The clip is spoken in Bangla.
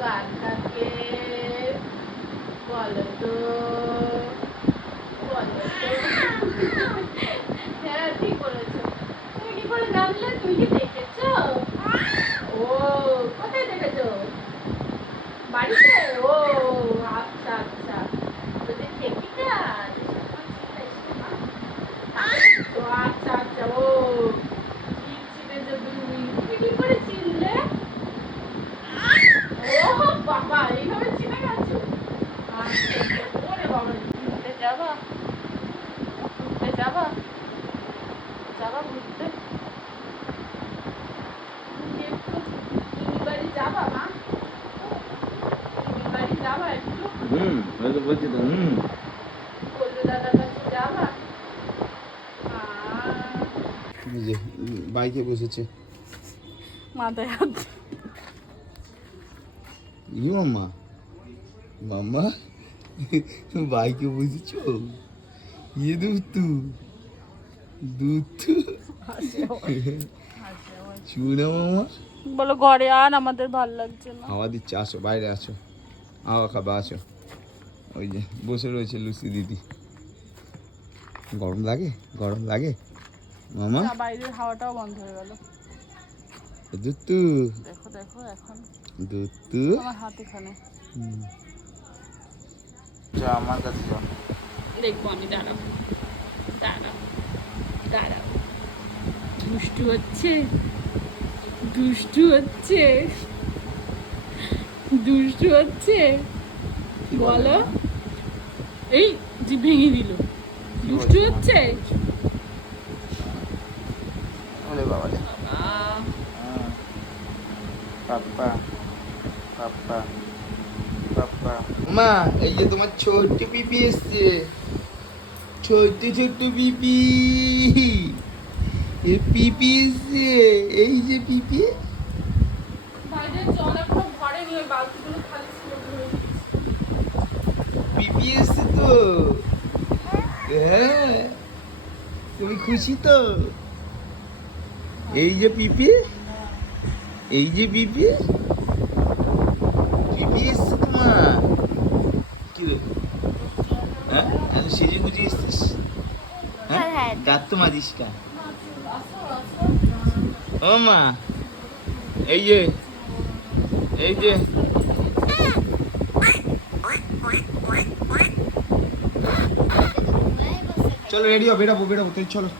কার থাকে বলো তো, বলো তো। হ্যাঁ ঠিক বলেছো। তুমি কি করে জানলে? তুমি কি দেখেছো? ও কোথায় দেখেছো? বাড়িতে? ও আচ্ছা আচ্ছা। ওদের ঠেকিটা ও আচ্ছা আচ্ছা। ও কি চিনেছো তুমি? তুমি কি করে চিনলে? ও বাবা এইভাবে চিনে গেছো? আচ্ছা আচ্ছা। ওরে বাবা, ঘুরতে যাবা? ঘুরতে যাবা? যাবা ঘুরতে? তুমি একটু তুমি বাড়ি যাবা মা? তুমি বাড়ি যাবা একটু? আমি তো বলছি তো বললো দাদার কাছে যাবা? এই যে বাইকে বসেছে। মাথায় হাত ই মাম্মা, মাম্মা বাইকে বসেছ? ইয়ে দুতু দুতু চুনা মামা। বলো ঘরে আর আমাদের ভাল লাগছে না। হাওয়া দিচ্ছে, আসো বাইরে আসো, হাওয়া খাবা আসো। ওই যে বসে রয়েছে লুসি দিদি। গরম লাগে? গরম লাগে মামা? বাইরের হাওয়াটাও বন্ধ হয়ে গেল। দুতু দেখো দেখো এখন দুতু আমার হাত এখানে। আমার কাছে দেখবো আমি, দাঁড়াও দাঁড়াও দাঁড়াও। দুষ্টু হচ্ছে, দুষ্টু হচ্ছে, দুষ্টু হচ্ছে। বলো এই যে ভেঙে দিল। দুষ্টু হচ্ছে। ওরে বাবা রে। আহ, পাপ্পা পাপ্পা পাপ্পা। মা এই যে তোমার ছোট্ট পিপি এসছে, ছোট্ট ছোট্ট পিপি। এ পিপি এসছে, এই যে পিপি। বাইরের জল এখনো ভরেনি, ওই বালতিগুলো খালি ছিল ধরে দিয়েছি। পিপি এসছে তো। হ্যাঁ তুমি খুশি তো? এই যে পিপি, এই যে পিপি, পিপি এসছে তোমার। কি রে? হ্যাঁ এত সেজে গুজে এসছিস? হ্যাঁ দাঁত তো মাজিস কা? ও মা এই যে, এই যে চলো রেডি হও, বেরাবো বেরাবো, তুই চলো।